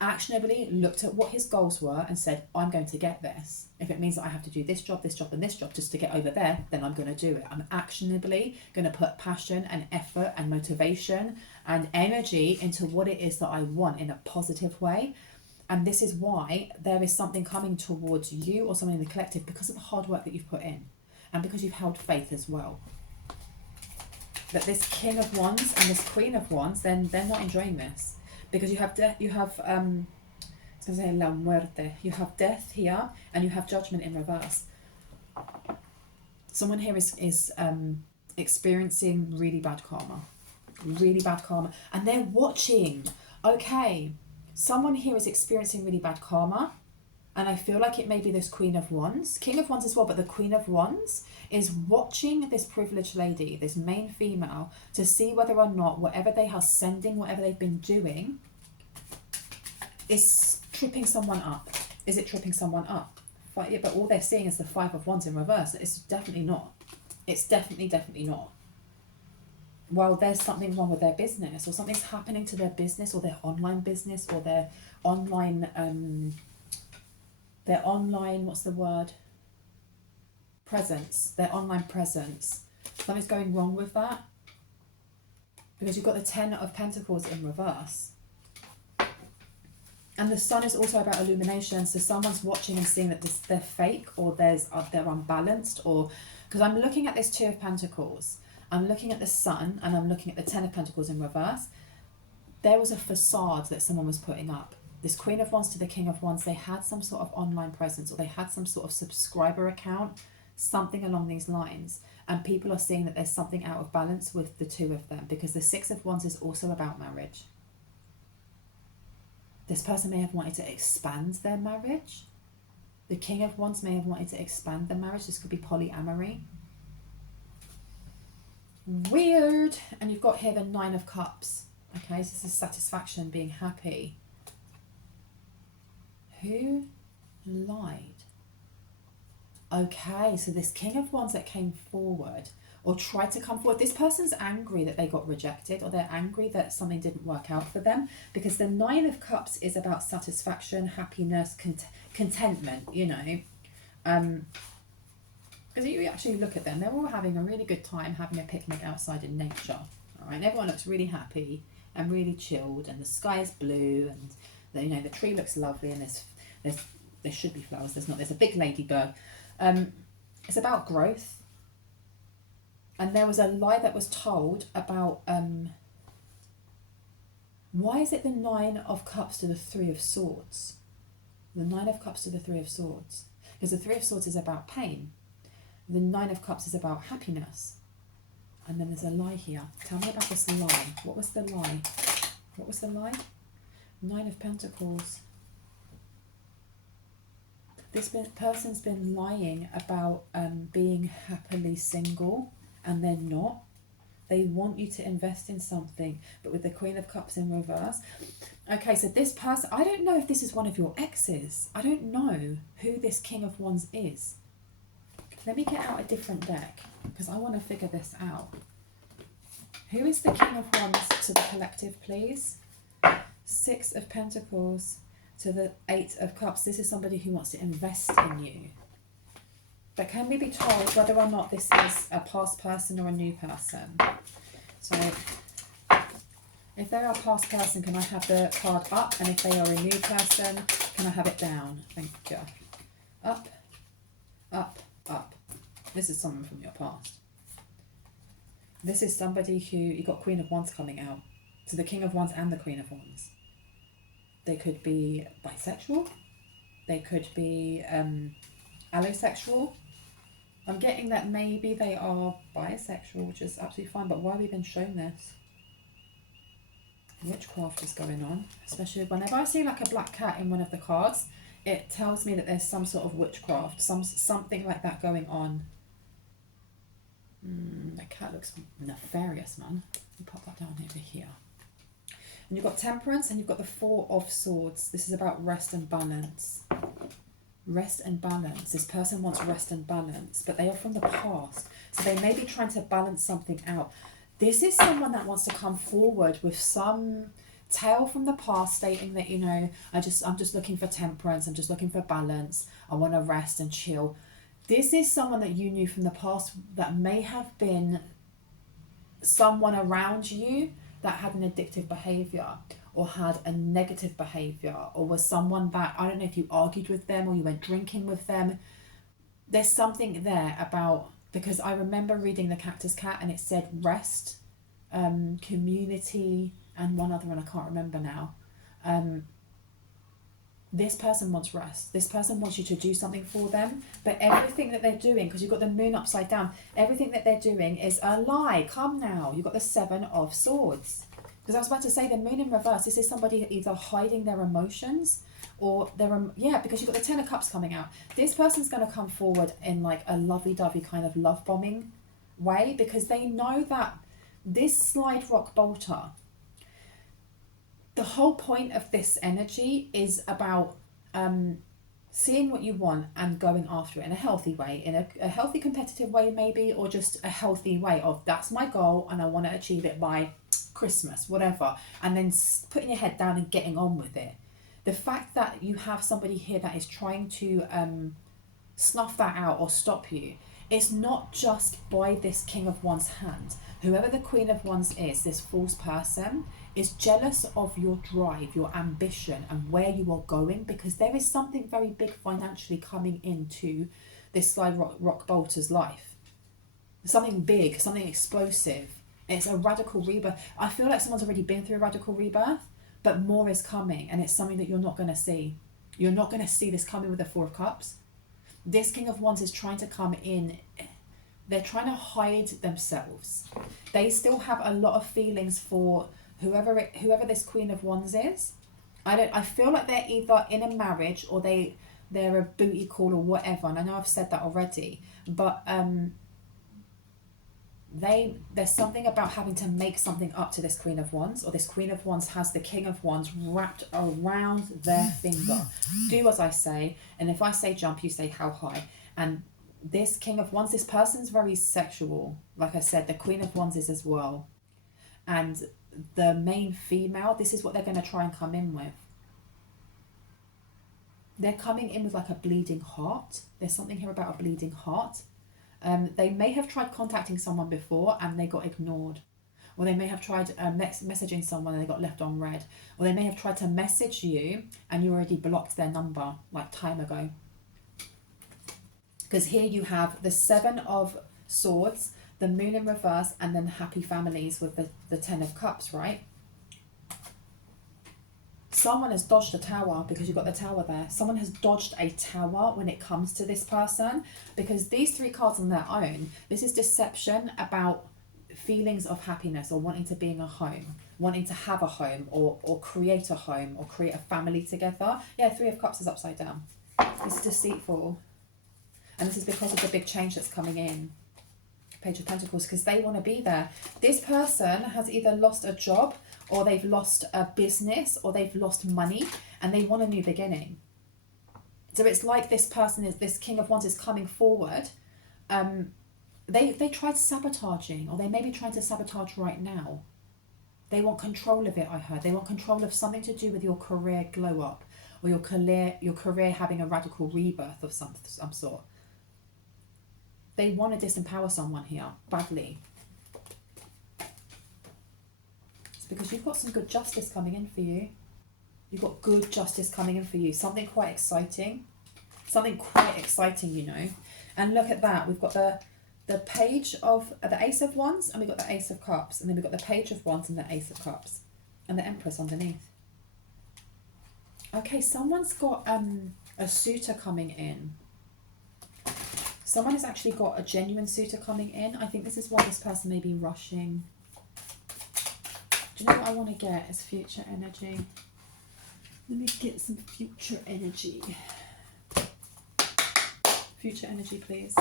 actionably looked at what his goals were and said, I'm going to get this. If it means that I have to do this job and this job just to get over there, then I'm going to do it. I'm actionably going to put passion and effort and motivation and energy into what it is that I want in a positive way. And this is why there is something coming towards you or someone in the collective, because of the hard work that you've put in and because you've held faith as well. That this King of Wands and this Queen of Wands, then they're not enjoying this. Because you have death, you have I was going to say la muerte. You have death here and you have judgment in reverse. Someone here is experiencing really bad karma. Really bad karma. And they're watching. Okay, someone here is experiencing really bad karma. And I feel like it may be this Queen of Wands. King of Wands as well, but the Queen of Wands is watching this privileged lady, this main female, to see whether or not whatever they are sending, whatever they've been doing, is tripping someone up. Is it tripping someone up? But all they're seeing is the Five of Wands in reverse. It's definitely not. It's definitely not. Well, there's something wrong with their business, or something's happening to their business, or their online business, or their online, what's the word? Presence. Their online presence. Something's going wrong with that. Because you've got the Ten of Pentacles in reverse. And the Sun is also about illumination. So someone's watching and seeing that they're fake, or they're unbalanced, or... Because I'm looking at this Two of Pentacles. I'm looking at the Sun, and I'm looking at the Ten of Pentacles in reverse. There was a facade that someone was putting up. This Queen of Wands to the King of Wands, they had some sort of online presence, or they had some sort of subscriber account, something along these lines. And people are seeing that there's something out of balance with the two of them, because the Six of Wands is also about marriage. This person may have wanted to expand their marriage. The King of Wands may have wanted to expand their marriage. This could be polyamory. Weird. And you've got here the Nine of Cups. Okay, so this is satisfaction, being happy. Who lied? Okay, so this King of Wands that came forward, or tried to come forward, this person's angry that they got rejected, or they're angry that something didn't work out for them, because the Nine of Cups is about satisfaction, happiness, contentment, you know. Because you actually look at them, they're all having a really good time, having a picnic outside in nature. All right, and everyone looks really happy and really chilled, and the sky is blue, and the, you know, the tree looks lovely, and there should be flowers. There's not. There's a big ladybird. It's about growth. And there was a lie that was told about why is it the Nine of Cups to the Three of Swords? The Nine of Cups to the Three of Swords. Because the Three of Swords is about pain. The Nine of Cups is about happiness. And then there's a lie here. Tell me about this lie. What was the lie? What was the lie? Nine of Pentacles. This person's been lying about being happily single, and they're not. They want you to invest in something, but with the Queen of Cups in reverse. Okay, so this person, I don't know if this is one of your exes. I don't know who this King of Wands is. Let me get out a different deck, because I want to figure this out. Who is the King of Wands to the collective, please? Six of Pentacles to the Eight of Cups. This is somebody who wants to invest in you. But can we be told whether or not this is a past person or a new person? So if they're a past person, can I have the card up? And if they are a new person, can I have it down? Thank you. Up, up, up. This is someone from your past. This is somebody who, you got Queen of Wands coming out. To the King of Wands and the Queen of Wands. They could be bisexual. They could be allosexual. I'm getting that maybe they are bisexual, which is absolutely fine, but why have we been shown this? Witchcraft is going on, especially whenever I see like a black cat in one of the cards, it tells me that there's some sort of witchcraft, something like that going on. The cat looks nefarious, man. Let me pop that down over here. And you've got Temperance, and you've got the Four of Swords. This is about rest and balance. Rest and balance. This person wants rest and balance, but they are from the past. So they may be trying to balance something out. This is someone that wants to come forward with some tale from the past stating that, you know, I'm just looking for temperance. I'm just looking for balance. I want to rest and chill. This is someone that you knew from the past that may have been someone around you that had an addictive behaviour, or had a negative behaviour, or was someone that, I don't know if you argued with them or you went drinking with them. There's something there about, because I remember reading the Cactus Cat and it said rest, community, and one other one I can't remember now. This person wants rest. This person wants you to do something for them. But everything that they're doing, because you've got the moon upside down, everything that they're doing is a lie. Come now. You've got the 7 of Swords. Because I was about to say the moon in reverse. This is somebody either hiding their emotions or yeah, because you've got the 10 of Cups coming out. This person's going to come forward in like a lovey-dovey kind of love bombing way, because they know that this slide rock bolter, the whole point of this energy is about seeing what you want and going after it in a healthy way, in a healthy competitive way maybe, or just a healthy way of that's my goal and I want to achieve it by Christmas, whatever, and then putting your head down and getting on with it. The fact that you have somebody here that is trying to snuff that out or stop you, it's not just by this King of Wands hand. Whoever the Queen of Wands is, this false person, is jealous of your drive, your ambition, and where you are going, because there is something very big financially coming into this slide rock bolter's life. Something big, something explosive. It's a radical rebirth. I feel like someone's already been through a radical rebirth, but more is coming, and it's something that you're not going to see. You're not going to see this coming with the 4 of Cups. This King of Wands is trying to come in. They're trying to hide themselves. They still have a lot of feelings for whoever this Queen of Wands is. I feel like they're either in a marriage or they're a booty call or whatever. And I know I've said that already, but there's something about having to make something up to this Queen of Wands, or this Queen of Wands has the King of Wands wrapped around their finger. Do as I say, and if I say jump, you say how high. And this King of Wands, this person's very sexual. Like I said, the Queen of Wands is as well. And the main female, this is what they're going to try and come in with. They're coming in with like a bleeding heart. There's something here about a bleeding heart. They may have tried contacting someone before and they got ignored. Or they may have tried messaging someone and they got left on red. Or they may have tried to message you and you already blocked their number like time ago. Because here you have the 7 of Swords, the moon in reverse, and then happy families with the 10 of Cups, right? Someone has dodged a tower, because you've got the tower there. Someone has dodged a tower when it comes to this person, because these 3 cards on their own, this is deception about feelings of happiness or wanting to be in a home, wanting to have a home or create a home or create a family together. Yeah, 3 of Cups is upside down. This is deceitful. And this is because of the big change that's coming in. Page of Pentacles, because they want to be there. This person has either lost a job, or they've lost a business, or they've lost money, and they want a new beginning. So it's like this King of Wands is coming forward. They tried sabotaging, or they may be trying to sabotage right now. They want control of it, I heard. They want control of something to do with your career glow up, or your career having a radical rebirth of some sort. They want to disempower someone here, badly. It's because you've got some good justice coming in for you. You've got good justice coming in for you. Something quite exciting. Something quite exciting, you know. And look at that. We've got the page of the Ace of Wands, and we've got the Ace of Cups. And then we've got the Page of Wands and the Ace of Cups. And the Empress underneath. Okay, someone's got a suitor coming in. Someone has actually got a genuine suitor coming in. I think this is why this person may be rushing. Do you know what I want to get? Is future energy. Let me get some future energy. Future energy, please.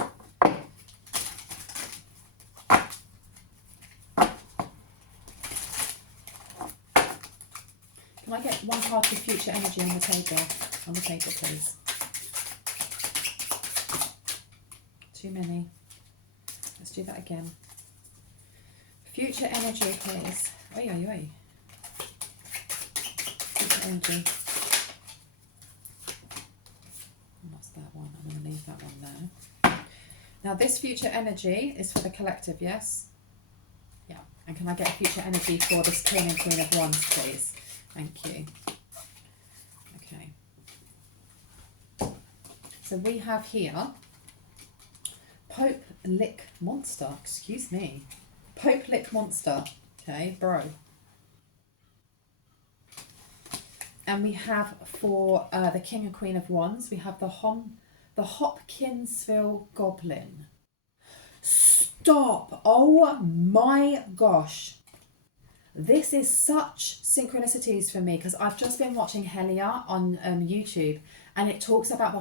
Can I get one card for future energy on the table? On the table, please. Too many. Let's do that again. Future energy, please. Oi, oi, oi. Future energy. That's that one. I'm going to leave that one there. Now, this future energy is for the collective, yes? Yeah. And can I get a future energy for this King and Queen of Wands, please? Thank you. Okay. So we have here Pope Lick Monster, excuse me. Pope Lick Monster, okay, bro. And we have for the King and Queen of Wands, we have the Hopkinsville Goblin. Stop! Oh my gosh. This is such synchronicities for me, because I've just been watching Helia on YouTube, and it talks about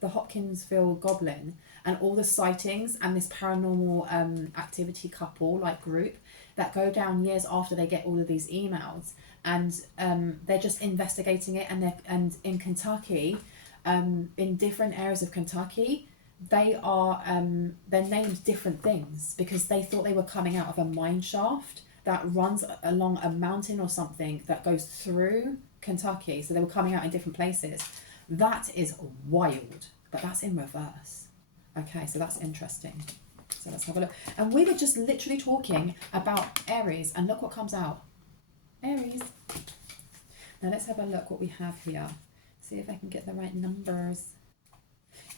the Hopkinsville Goblin and all the sightings and this paranormal activity couple, like group, that go down years after they get all of these emails, and they're just investigating it. And in Kentucky, in different areas of Kentucky, they are they're named different things because they thought they were coming out of a mine shaft that runs along a mountain or something that goes through Kentucky. So they were coming out in different places. That is wild, but that's in reverse. Okay, so that's interesting. So let's have a look. And we were just literally talking about Aries, and look what comes out. Aries. Now let's have a look what we have here. See if I can get the right numbers.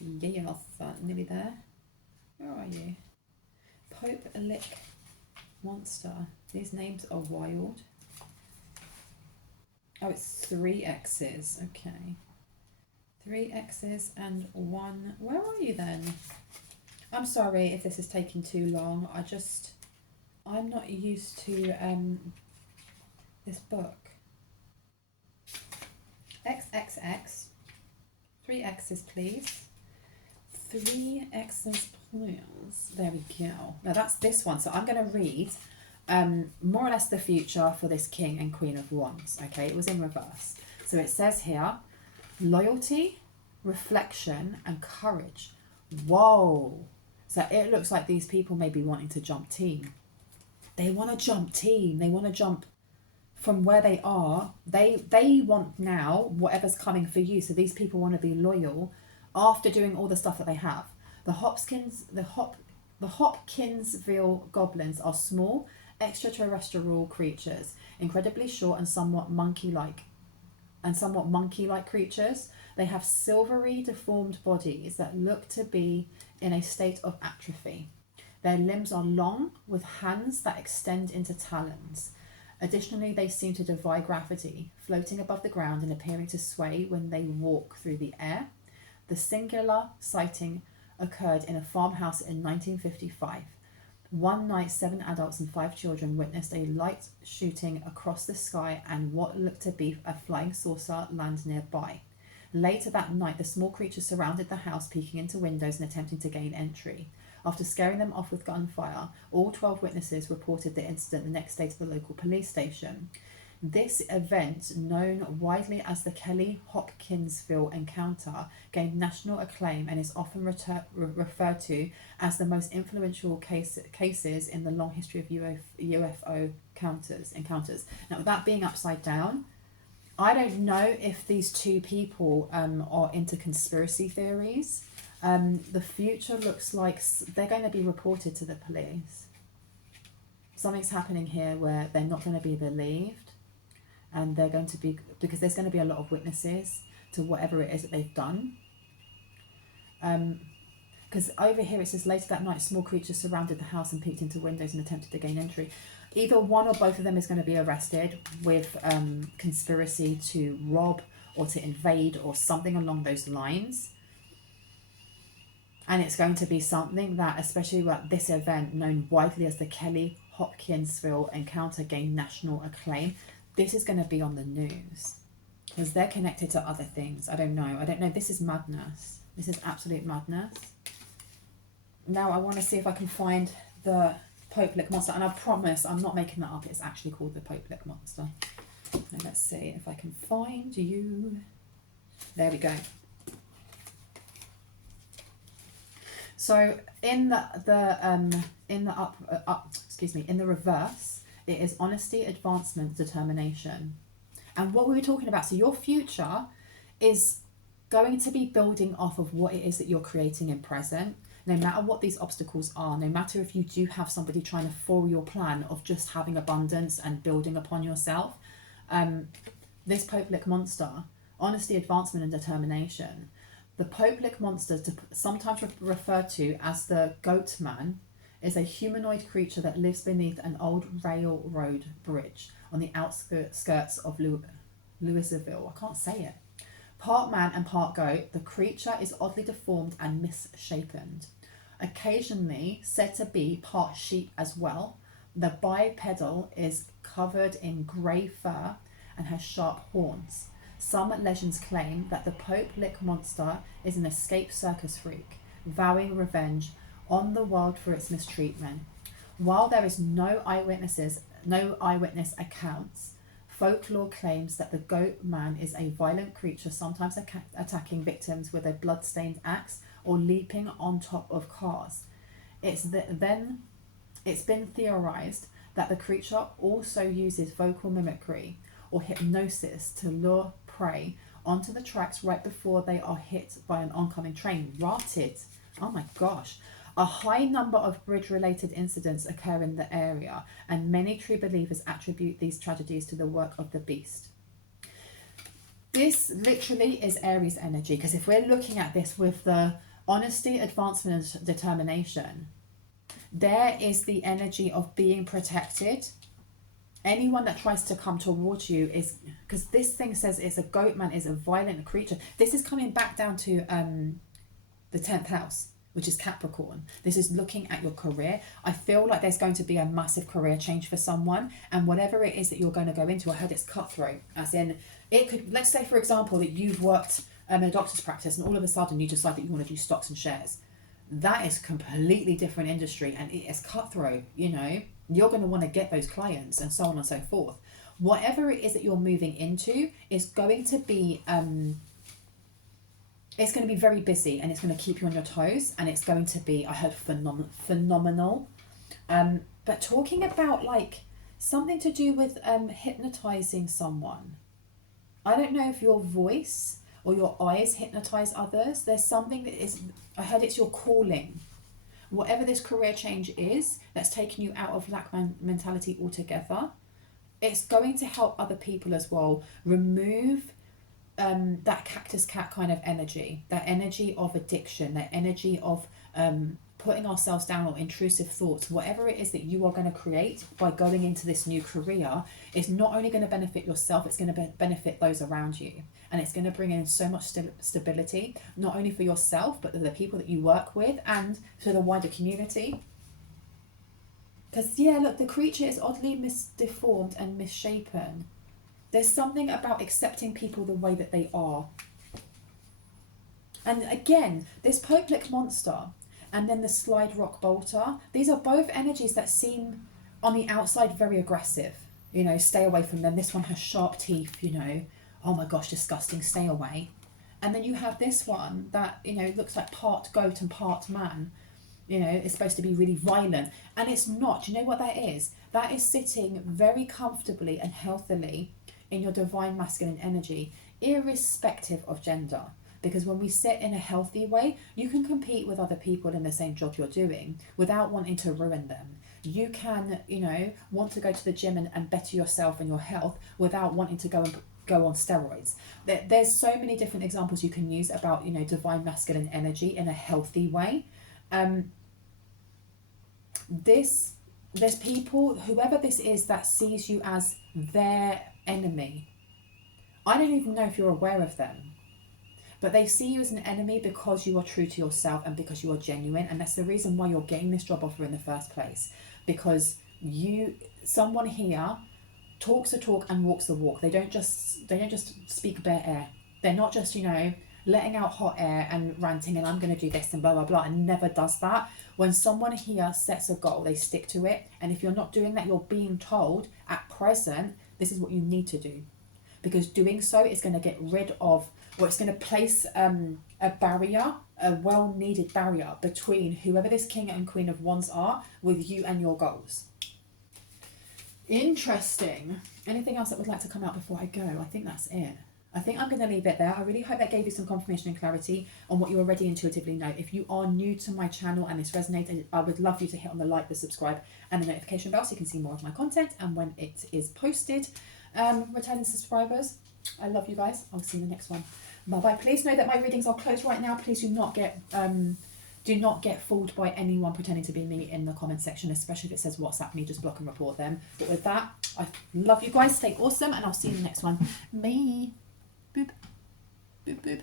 Yes, nearly there. Where are you? Pope Lick Monster. These names are wild. Oh, it's 3 X's. Okay. 3 X's and 1. Where are you then? I'm sorry if this is taking too long. I'm not used to this book. XXX. 3 X's, please. 3 X's, please. There we go. Now that's this one. So I'm going to read more or less the future for this King and Queen of Wands. Okay, it was in reverse. So it says here, loyalty, reflection, and courage. Whoa. So it looks like these people may be wanting to jump team. They want to jump team. They want to jump from where they are. They want now whatever's coming for you. So these people want to be loyal after doing all the stuff that they have. The Hopkinsville Goblins are small, extraterrestrial creatures, incredibly short and somewhat monkey-like creatures. They have silvery, deformed bodies that look to be in a state of atrophy. Their limbs are long, with hands that extend into talons. Additionally, they seem to defy gravity, floating above the ground and appearing to sway when they walk through the air. The singular sighting occurred in a farmhouse in 1955. One night, 7 adults and 5 children witnessed a light shooting across the sky and what looked to be a flying saucer land nearby. Later that night, the small creatures surrounded the house, peeking into windows and attempting to gain entry. After scaring them off with gunfire, all 12 witnesses reported the incident the next day to the local police station. This event, known widely as the Kelly Hopkinsville encounter, gained national acclaim and is often referred to as the most influential cases in the long history of UFO encounters. Now, with that being upside down, I don't know if these two people are into conspiracy theories. The future looks like they're going to be reported to the police. Something's happening here where they're not going to be believed. And they're going to be, because there's going to be a lot of witnesses to whatever it is that they've done. Because over here it says, later that night, small creatures surrounded the house and peeked into windows and attempted to gain entry. Either one or both of them is going to be arrested with conspiracy to rob or to invade or something along those lines. And it's going to be something that, especially like this event, known widely as the Kelly Hopkinsville encounter, gained national acclaim. This is going to be on the news because they're connected to other things. I don't know. This is madness. This is absolute madness. Now I want to see if I can find the Pope Lick Monster. And I promise I'm not making that up. It's actually called the Pope Lick Monster. Now let's see if I can find you. There we go. So in the reverse, it is honesty, advancement, determination. And what we were talking about, so your future is going to be building off of what it is that you're creating in present, no matter what these obstacles are, no matter if you do have somebody trying to foil your plan of just having abundance and building upon yourself. This Pope Lick Monster, honesty, advancement, and determination. The Pope Lick Monster, sometimes referred to as the Goat Man, is a humanoid creature that lives beneath an old railroad bridge on the outskirts of Louisville. I can't say it. Part man and part goat, the creature is oddly deformed and misshapen. Occasionally said to be part sheep as well, the bipedal is covered in grey fur and has sharp horns. Some legends claim that the Pope Lick monster is an escaped circus freak, vowing revenge on the world for its mistreatment. While there is no eyewitness accounts, folklore claims that the goat man is a violent creature, sometimes attacking victims with a blood-stained axe or leaping on top of cars. It's been theorized that the creature also uses vocal mimicry or hypnosis to lure prey onto the tracks right before they are hit by an oncoming train. Rotted. Oh my gosh. A high number of bridge-related incidents occur in the area, and many true believers attribute these tragedies to the work of the beast. This literally is Aries energy, because if we're looking at this with the honesty, advancement, and determination, there is the energy of being protected. Anyone that tries to come towards you is, because this thing says it's a goat man, is a violent creature. This is coming back down to the 10th house, which is Capricorn. This is looking at your career. I feel like there's going to be a massive career change for someone, and whatever it is that you're going to go into, I heard it's cutthroat, as in, it could, let's say for example that you've worked in a doctor's practice and all of a sudden you decide that you want to do stocks and shares. That is completely different industry, and it is cutthroat, you know. You're going to want to get those clients and so on and so forth. Whatever it is that you're moving into is going to be it's going to be very busy, and it's going to keep you on your toes, and it's going to be, I heard, phenomenal. But talking about like something to do with hypnotizing someone. I don't know if your voice or your eyes hypnotize others. There's something that is, I heard it's your calling. Whatever this career change is that's taking you out of lack mentality altogether, it's going to help other people as well remove that cactus cat kind of energy, that energy of addiction, that energy of putting ourselves down, or intrusive thoughts. Whatever it is that you are going to create by going into this new career is not only going to benefit yourself, it's going to benefit those around you, and it's going to bring in so much stability, not only for yourself but the people that you work with and for the wider community. Because yeah, look, the creature is oddly deformed and misshapen. There's something about accepting people the way that they are. And again, this Poplick monster and then the slide rock bolter, these are both energies that seem on the outside very aggressive. You know, stay away from them. This one has sharp teeth, you know. Oh my gosh, disgusting, stay away. And then you have this one that, you know, looks like part goat and part man. You know, it's supposed to be really violent. And it's not. Do you know what that is? That is sitting very comfortably and healthily in your divine masculine energy, irrespective of gender. Because when we sit in a healthy way, you can compete with other people in the same job you're doing without wanting to ruin them. You can, you know, want to go to the gym and better yourself and your health without wanting to go on steroids. There's so many different examples you can use about, you know, divine masculine energy in a healthy way. There's people, whoever this is, that sees you as their enemy. I don't even know if you're aware of them, but they see you as an enemy because you are true to yourself and because you are genuine, and that's the reason why you're getting this job offer in the first place. Because someone here talks the talk and walks the walk. They don't just speak bare air. They're not just, you know, letting out hot air and ranting and I'm going to do this and blah blah blah, and never does that. When someone here sets a goal, they stick to it, and if you're not doing that, you're being told at present this is what you need to do, because doing so is going to get rid of, or it's going to place a barrier, a well-needed barrier between whoever this king and queen of wands are with you and your goals. Interesting. Anything else that would like to come out before I go? I think that's it. I think I'm going to leave it there. I really hope that gave you some confirmation and clarity on what you already intuitively know. If you are new to my channel and this resonated, I would love you to hit on the like, the subscribe and the notification bell so you can see more of my content and when it is posted. Returning subscribers, I love you guys. I'll see you in the next one. Bye bye. Please know that my readings are closed right now. Please do not get Do not get fooled by anyone pretending to be me in the comment section, especially if it says WhatsApp me, just block and report them. But with that, I love you guys, stay awesome, and I'll see you in the next one. Bye. Boop. Boop, boop.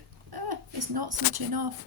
It's not switching off.